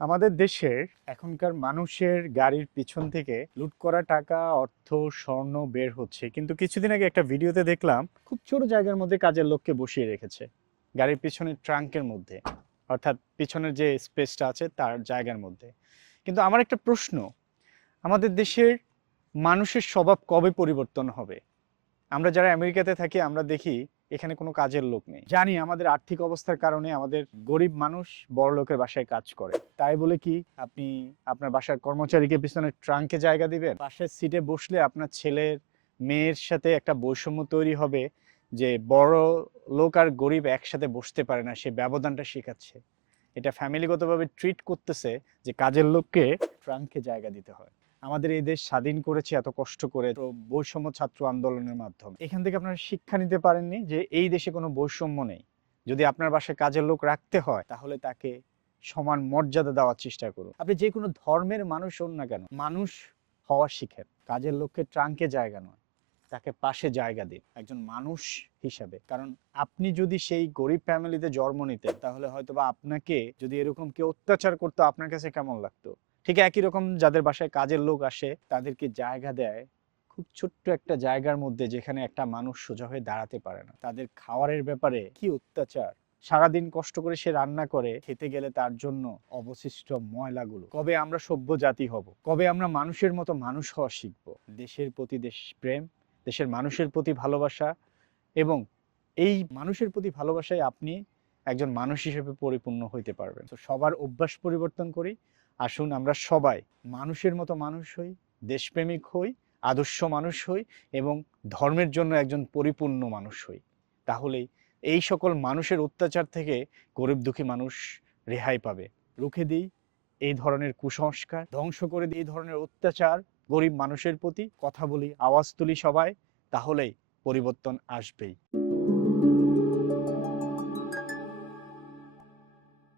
আমাদের দেশের এখনকার মানুষের গাড়ির পিছন থেকে লুট করা টাকা, অর্থ, স্বর্ণ বের হচ্ছে। কিন্তু কিছুদিন আগে একটা ভিডিওতে দেখলাম, খুব ছোট জায়গার মধ্যে কাজের লোককে বসিয়ে রেখেছে, গাড়ির পিছনের ট্রাঙ্কের মধ্যে, অর্থাৎ পিছনের যে স্পেসটা আছে তার জায়গার মধ্যে। কিন্তু আমার একটা প্রশ্ন, আমাদের দেশের মানুষের স্বভাব কবে পরিবর্তন হবে? আমরা যারা আমেরিকাতে থাকি, আমরা দেখি এখানে কোনো কাজের লোক নেই। জানি আমাদের আর্থিক অবস্থার কারণে আমাদের গরিব মানুষ বড় লোকের বাসায় কাজ করে। তাই বলে কি, আপনি আপনার বাসার কর্মচারীকে পিছনে ট্রাঙ্কে জায়গা দিবেন? বাসার সিটে বসলে আপনার ছেলের মেয়ের সাথে একটা বৈষম্য তৈরি হবে যে বড় লোক আর গরিব একসাথে বসতে পারে না, সে ব্যবধানটা শেখাচ্ছে। এটা ফ্যামিলিগতভাবে ট্রিট করতেছে যে কাজের লোককে ট্রাঙ্কে জায়গা দিতে হয়। আমাদের এই দেশ স্বাধীন করেছে এত কষ্ট করে। তো বৈষম্য ছাত্র আন্দোলনের মাধ্যমে। এখান থেকে আপনারা শিক্ষা নিতে পারেননি যে এই দেশে কোনো বৈষম্য নেই। যদি আপনার বাসায় কাজের লোক রাখতে হয়, তাহলে তাকে সমান মর্যাদা দেওয়ার চেষ্টা করুন। আপনি যে কোনো ধর্মের মানুষ হন না কেন, মানুষ হওয়া শিখেন। কাজের লোককে ট্রাঙ্কে জায়গা নয়। তাকে পাশে জায়গা দিন। একজন মানুষ হিসাবে। কারণ আপনি যদি সেই গরিব ফ্যামিলিতে জন্ম নিতেন তাহলে হয়তোবা আপনাকে যদি এরকম কেউ অত্যাচার করতো আপনার কাছে কেমন লাগতো? ঠিক একই রকম যাদের বাসায় কাজের লোক আসে তাদেরকে জায়গা দেয় খুব ছোট্ট একটা জায়গার মধ্যে যেখানে একটা মানুষ সোজা হয়ে দাঁড়াতে পারে না। তাদের খাওয়ারের ব্যাপারে কি অত্যাচার? সারাদিন কষ্ট করে সে রান্না করে খেতে গেলে তার জন্য অবশিষ্ট ময়লাগুলো। কবে আমরা সভ্য জাতি হব? কবে আমরা মানুষের মতো মানুষ হওয়া শিখব? দেশের প্রতি দেশ প্রেম দেশের মানুষের প্রতি ভালোবাসা এবং এই মানুষের প্রতি ভালোবাসায় আপনি একজন মানুষ হিসেবে পরিপূর্ণ হইতে পারবেন। তো সবার অভ্যাস পরিবর্তন করি। আসুন আমরা সবাই মানুষের মতো মানুষ হই, দেশপ্রেমিক হই, আদর্শ মানুষ হই এবং ধর্মের জন্য একজন পরিপূর্ণ মানুষ হই। তাহলেই এই সকল মানুষের অত্যাচার থেকে গরিব দুঃখী মানুষ রেহাই পাবে। রুখে দিই এই ধরনের কুসংস্কার, ধ্বংস করে দিই এই ধরনের অত্যাচার গরিব মানুষের প্রতি কথা বলি আওয়াজ তুলি সবাই তাহলেই পরিবর্তন আসবেই।